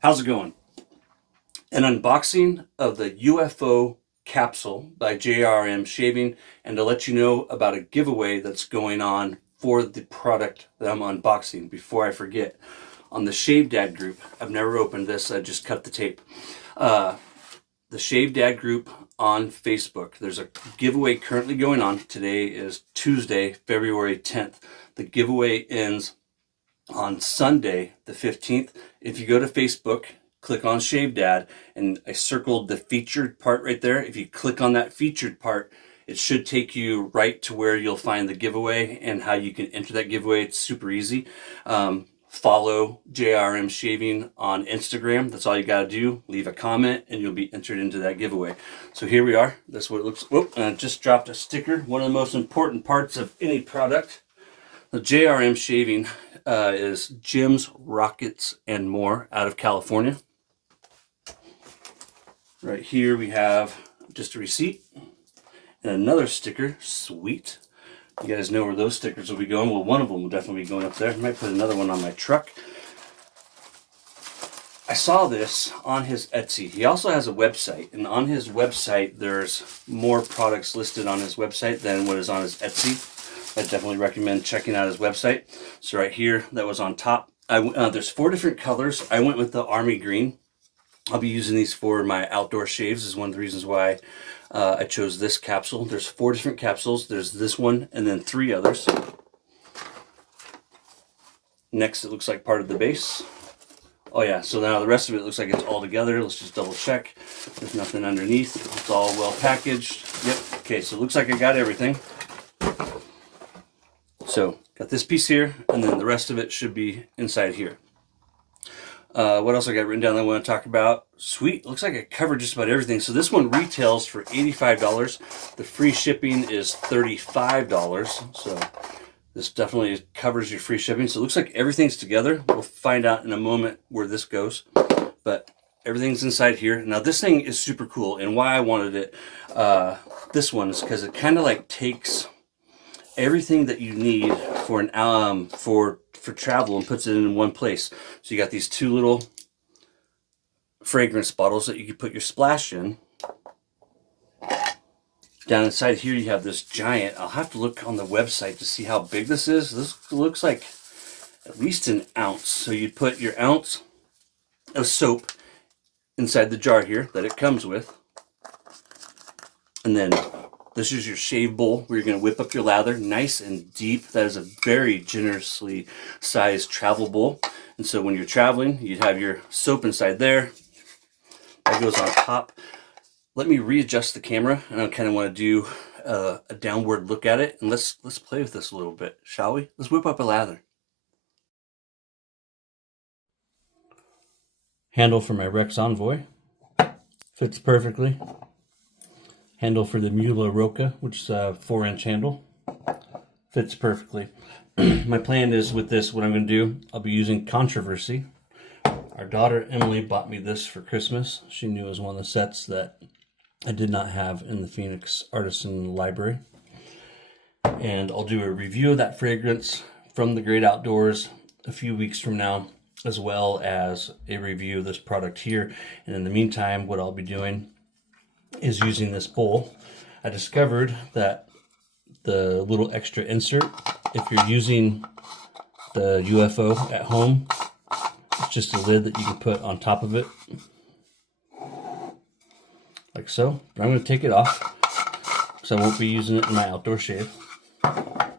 How's it going? An unboxing of the UFO Capsule by JRM Shaving, and to let you know about a giveaway that's going on for the product that I'm unboxing. Before I forget, on the Shave Dad group, I've never opened this, I just cut the tape. The Shave Dad group on Facebook, there's a giveaway currently going on. Today is Tuesday, February 10th. The giveaway ends on Sunday, the 15th. If you go to Facebook, click on Shave Dad, and I circled the featured part right there. If you click on that featured part, it should take you right to where you'll find the giveaway and how you can enter that giveaway. It's super easy. Follow JRM Shaving on Instagram. That's all you got to do. Leave a comment and you'll be entered into that giveaway. So here we are. That's what it looks. Whoop, and I just dropped a sticker. One of the most important parts of any product. The JRM Shaving is Gyms, Rockets, and More out of California. Right here we have just a receipt and another sticker. Sweet. You guys know where those stickers will be going. Well, one of them will definitely be going up there. I might put another one on my truck. I saw this on his Etsy. He also has a website, and on his website there's more products listed on his website than what is on his Etsy. I definitely recommend checking out his website. So right here, that was on top. There's 4 different colors. I went with the army green. I'll be using these for my outdoor shaves. Is one of the reasons why I chose this capsule. There's 4 different capsules. There's this one and then 3 others. Next, it looks like part of the base. Oh yeah, so now the rest of it looks like it's all together. Let's just double check. There's nothing underneath. It's all well packaged. Yep, okay, so it looks like I got everything. So, got this piece here, and then the rest of it should be inside here. What else I got written down that I want to talk about? Sweet, looks like I covered just about everything. So this one retails for $85. The free shipping is $35. So this definitely covers your free shipping. So it looks like everything's together. We'll find out in a moment where this goes. But everything's inside here. Now this thing is super cool, and why I wanted it, this one, is because it kind of like takes everything that you need for an for travel and puts it in one place. So you got these 2 little fragrance bottles that you can put your splash in. Down inside here you have this giant, I'll have to look on the website to see how big this is. This looks like at least an ounce. So you put your ounce of soap inside the jar here that it comes with. And then this is your shave bowl where you're going to whip up your lather nice and deep. That is a very generously sized travel bowl. And so when you're traveling, you'd have your soap inside there. That goes on top. Let me readjust the camera, and I kind of want to do a downward look at it. And let's play with this a little bit, shall we? Let's whip up a lather. Handle for my Rex Envoy. Fits perfectly. Handle for the Mula Roca, which is a 4-inch handle. Fits perfectly. My plan is with this, what I'm going to do, I'll be using Controversy. Our daughter Emily bought me this for Christmas. She knew it was one of the sets that I did not have in the Phoenix Artisan library. And I'll do a review of that fragrance from the Great Outdoors a few weeks from now, as well as a review of this product here. And in the meantime, what I'll be doing is using this bowl. I discovered that the little extra insert, if you're using the UFO at home, it's just a lid that you can put on top of it, like so. But I'm going to take it off because I won't be using it in my outdoor shave. I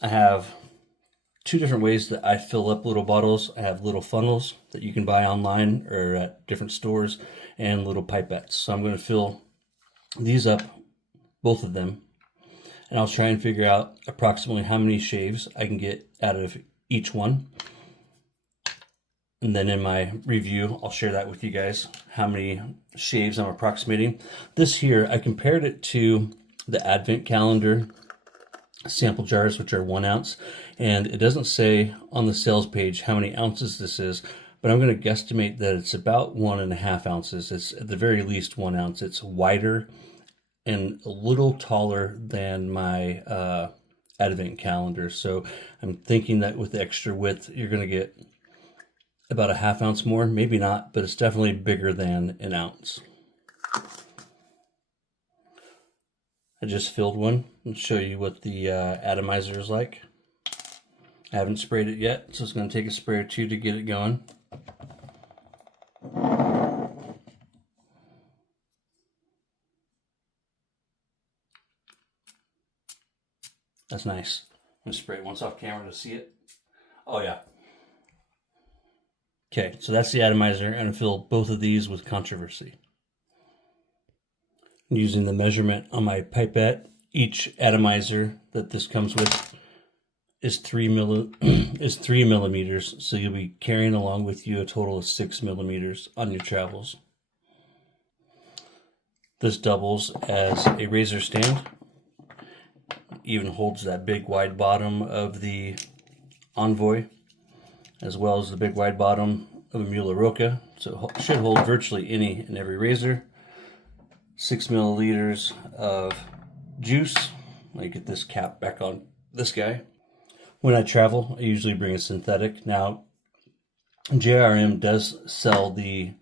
have 2 different ways that I fill up little bottles. I have little funnels that you can buy online or at different stores, and little pipettes. So I'm going to fill these up, both of them, and I'll try and figure out approximately how many shaves I can get out of each one. And then in my review, I'll share that with you guys, how many shaves I'm approximating. This here, I compared it to the Advent calendar sample jars, which are 1 ounce, and it doesn't say on the sales page how many ounces this is, but I'm going to guesstimate that it's about 1.5 ounces. It's at the very least 1 ounce. It's wider and a little taller than my Advent calendar. So I'm thinking that with the extra width, you're going to get about a ½ ounce more, maybe not, but it's definitely bigger than an ounce. I just filled one and show you what the atomizer is like. I haven't sprayed it yet, so it's going to take a spray or two to get it going. That's nice. I'm going to spray it once off camera to see it. Oh yeah. Okay, so that's the atomizer. I'm going to fill both of these with Controversy. Using the measurement on my pipette, each atomizer that this comes with is 3 millimeters, so you'll be carrying along with you a total of 6 millimeters on your travels. This doubles as a razor stand. Even holds that big wide bottom of the Envoy, as well as the big wide bottom of a Mula Roca, so it should hold virtually any and every razor. 6 milliliters of juice. Let me get this cap back on this guy. When I travel, I usually bring a synthetic. Now, JRM does sell the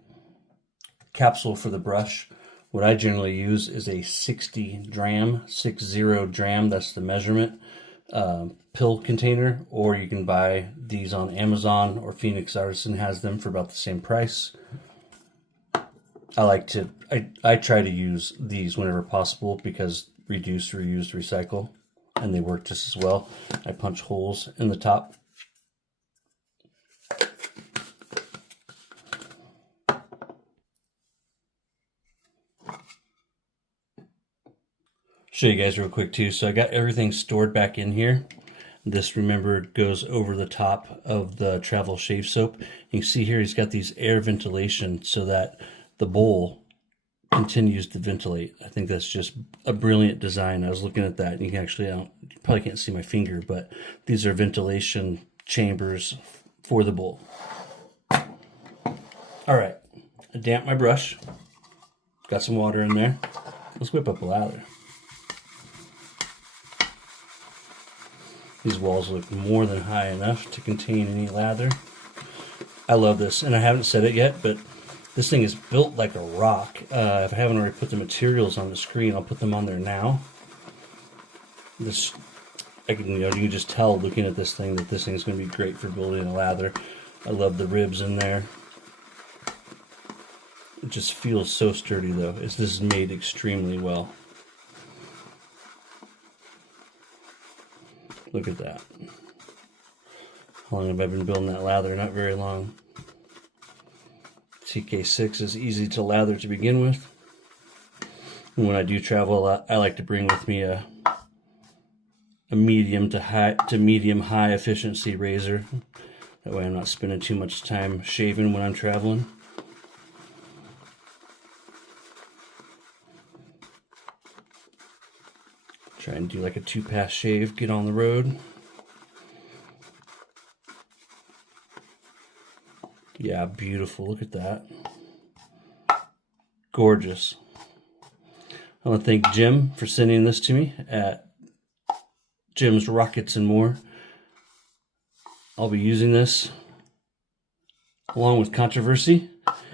capsule for the brush. What I generally use is a 60 dram, that's the measurement, pill container, or you can buy these on Amazon, or Phoenix Artisan has them for about the same price. I try to use these whenever possible because reduce, reuse, recycle, and they work just as well. I punch holes in the top. Show you guys real quick too. So I got everything stored back in here. This, remember, goes over the top of the travel shave soap. You can see here he's got these air ventilation so that the bowl continues to ventilate. I think that's just a brilliant design. I was looking at that, and you can actually, you probably can't see my finger, but these are ventilation chambers for the bowl. All right, I damped my brush. Got some water in there. Let's whip up a lather. These walls look more than high enough to contain any lather. I love this, and I haven't said it yet, but this thing is built like a rock. If I haven't already put the materials on the screen, I'll put them on there now. This, you can just tell looking at this thing that this thing is going to be great for building a lather. I love the ribs in there. It just feels so sturdy, though. This is made extremely well. Look at that. How long have I been building that lather? Not very long. TK6 is easy to lather to begin with. And when I do travel, I like to bring with me a medium to medium high efficiency razor. That way I'm not spending too much time shaving when I'm traveling. Try and do like a 2-pass shave, get on the road. Yeah, beautiful. Look at that. Gorgeous. I want to thank Jim for sending this to me at Jim's Rockets and More. I'll be using this along with Controversy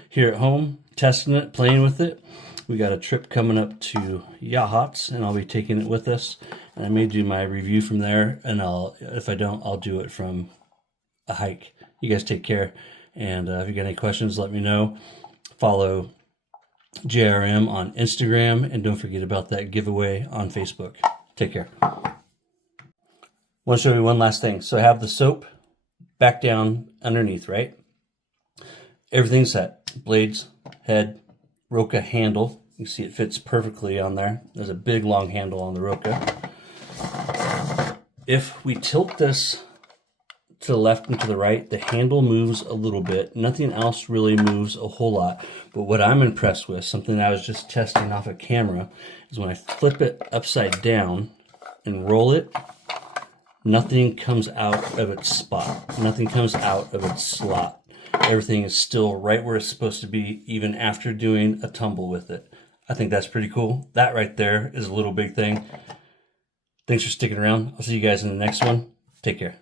here at home, testing it, playing with it. We got a trip coming up to Yachats, and I'll be taking it with us. And I may do my review from there, and if I don't, I'll do it from a hike. You guys take care, and if you got any questions, let me know. Follow JRM on Instagram, and don't forget about that giveaway on Facebook. Take care. I want to show you one last thing. So I have the soap back down underneath, right? Everything's set. Blades, head, Roca handle. You see it fits perfectly on there. There's a big long handle on the Roca. If we tilt this to the left and to the right, the handle moves a little bit. Nothing else really moves a whole lot. But what I'm impressed with, something I was just testing off a camera, is when I flip it upside down and roll it, nothing comes out of its spot. Nothing comes out of its slot. Everything is still right where it's supposed to be, even after doing a tumble with it. I think that's pretty cool. That right there is a little big thing. Thanks for sticking around. I'll see you guys in the next one. Take care.